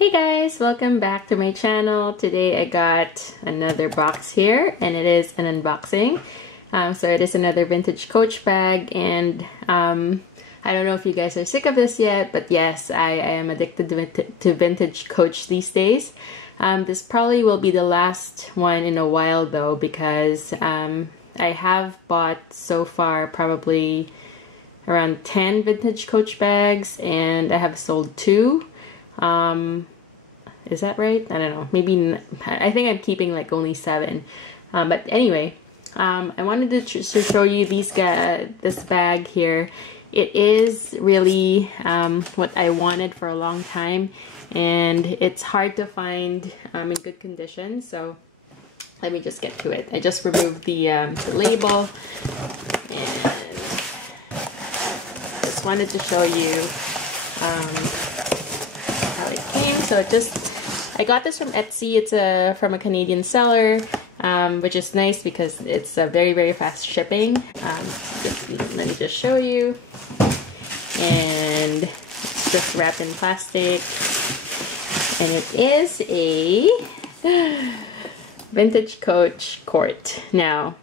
Hey guys, welcome back to my channel. Today I got another box here and it is an unboxing. So it is another vintage Coach bag, and I don't know if you guys are sick of this yet, but yes, I am addicted to vintage Coach these days. This probably will be the last one in a while though, because I have bought so far probably around 10 vintage Coach bags and I have sold 2. Is that right? I don't know. Maybe, I think I'm keeping like only 7. But anyway, I wanted to show you this bag here. It is really what I wanted for a long time, and it's hard to find in good condition. So let me just get to it. I just removed the label, and just wanted to show you how it came. So I got this from Etsy. It's from a Canadian seller, which is nice because it's very, very fast shipping. Let me just show you. And it's just wrapped in plastic. And it is a vintage Coach quart. Now,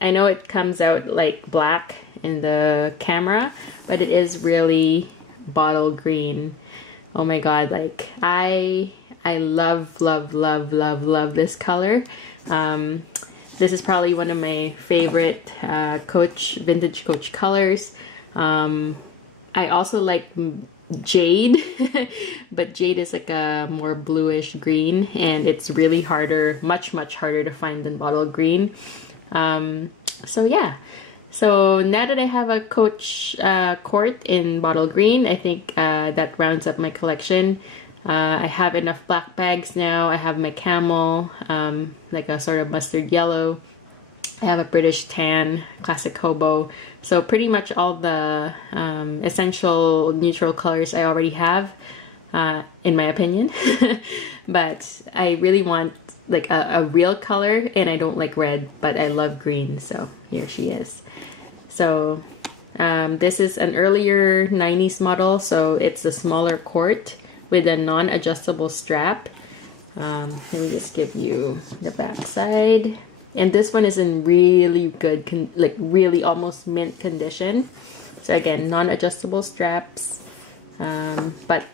I know it comes out like black in the camera, but it is really bottle green. Oh my god, like I love this color. This is probably one of my favorite vintage Coach colors. I also like jade, but jade is like a more bluish green, and it's really much harder to find than bottle green. So yeah. So now that I have a Coach quart in bottle green, I think that rounds up my collection. I have enough black bags now. I have my camel, like a sort of mustard yellow. I have a British tan, classic hobo. So pretty much all the essential neutral colors I already have, in my opinion. But I really want like a real color, and I don't like red, but I love green. So here she is. So this is an earlier 90s model, so it's a smaller quart with a non-adjustable strap. Let me just give you the back side. And this one is in really good, like really almost mint condition. So again, non-adjustable straps. But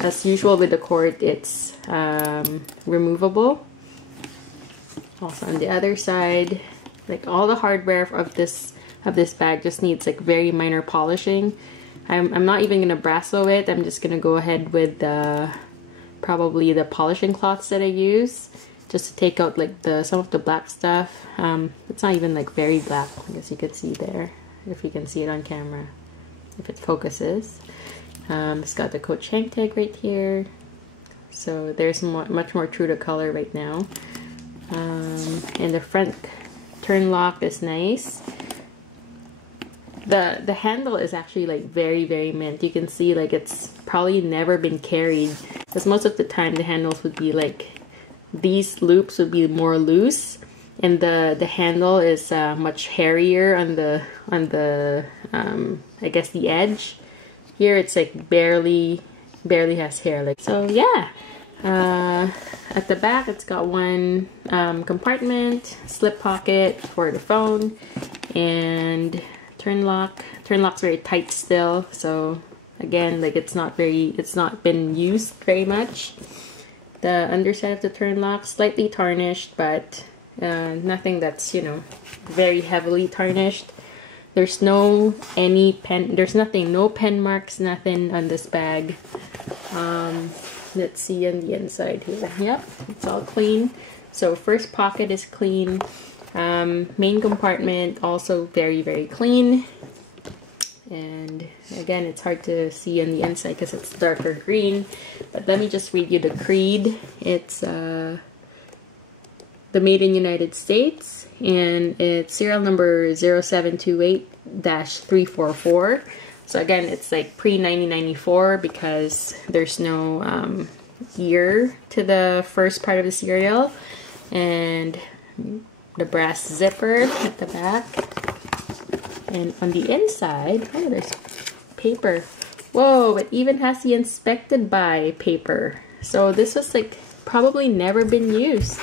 as usual with the quart, it's removable. Also on the other side, like all the hardware of this bag just needs like very minor polishing. I'm not even gonna Brasso it. I'm just gonna go ahead with probably the polishing cloths that I use, just to take out like some of the black stuff. It's not even like very black. I guess you could see there, if you can see it on camera, if it focuses. It's got the Coach hang tag right here, so there's much more true to color right now. And the front turn lock is nice. The handle is actually like very mint. You can see like it's probably never been carried, because most of the time the handles would be like, these loops would be more loose, and the handle is much hairier on the I guess the edge. Here it's like barely has hair. Like, so yeah. At the back it's got one compartment, slip pocket for the phone, and turn lock. Turn lock's very tight still, so again, like it's not been used very much. The underside of the turn lock slightly tarnished, but nothing that's, you know, very heavily tarnished. There's no pen marks, nothing on this bag. Let's see on the inside here. Yep, it's all clean. So first pocket is clean. Main compartment also very clean. And again, it's hard to see on the inside because it's darker green. But let me just read you the creed. It's the Made in United States, and it's serial number 0728-344. So again, it's like pre-1994 because there's no year to the first part of the serial. And the brass zipper at the back. And on the inside, oh, there's paper. Whoa, it even has the inspected by paper. So this was like probably never been used.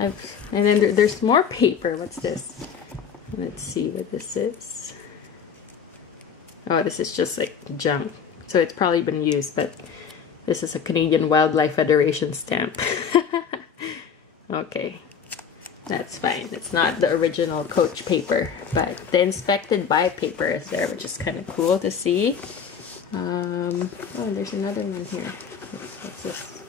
And then there's more paper. What's this? Let's see what this is. Oh, this is just like junk. So it's probably been used, but this is a Canadian Wildlife Federation stamp. Okay, that's fine. It's not the original Coach paper, but the inspected by paper is there, which is kind of cool to see. Oh, there's another one here. What's this?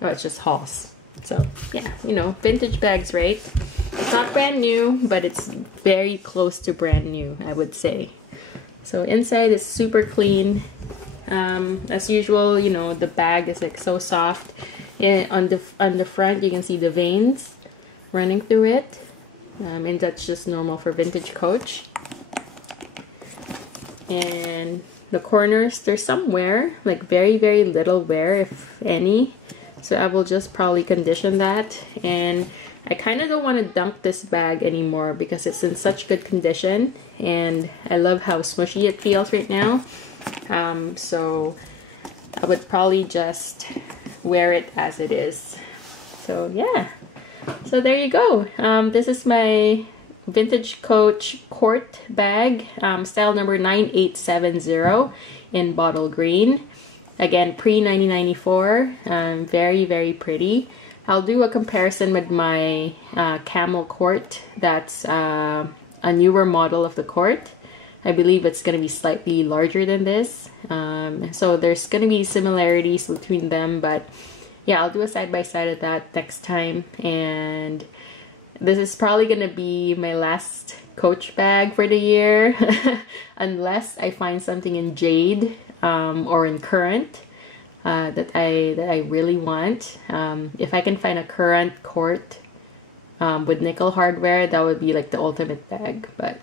Oh, it's just Halls. So yeah, you know, vintage bags, right? It's not brand new, but it's very close to brand new, I would say. So inside is super clean. As usual, you know, the bag is like so soft. And on the front, you can see the veins running through it, and that's just normal for vintage Coach. And the corners, there's some wear, like very, very little wear, if any. So I will just probably condition that. And I kind of don't want to dump this bag anymore because it's in such good condition, and I love how smushy it feels right now. So I would probably just wear it as it is. So yeah, so there you go. This is my vintage Coach Court bag, style number 9870 in bottle green. Again, pre-1994. Very, very pretty. I'll do a comparison with my Camel Court. That's a newer model of the Court. I believe it's going to be slightly larger than this. So there's going to be similarities between them, but yeah, I'll do a side-by-side of that next time. And this is probably going to be my last Coach bag for the year, unless I find something in jade or in currant. That I really want. If I can find a currant Court with nickel hardware, that would be like the ultimate bag. But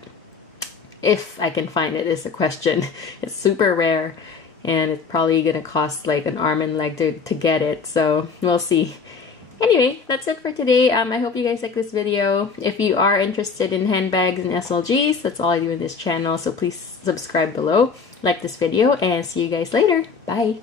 if I can find it is the question. It's super rare, and it's probably gonna cost like an arm and leg to get it. So we'll see. Anyway, that's it for today. I hope you guys like this video. If you are interested in handbags and SLGs, that's all I do in this channel. So please subscribe below, like this video, and see you guys later. Bye.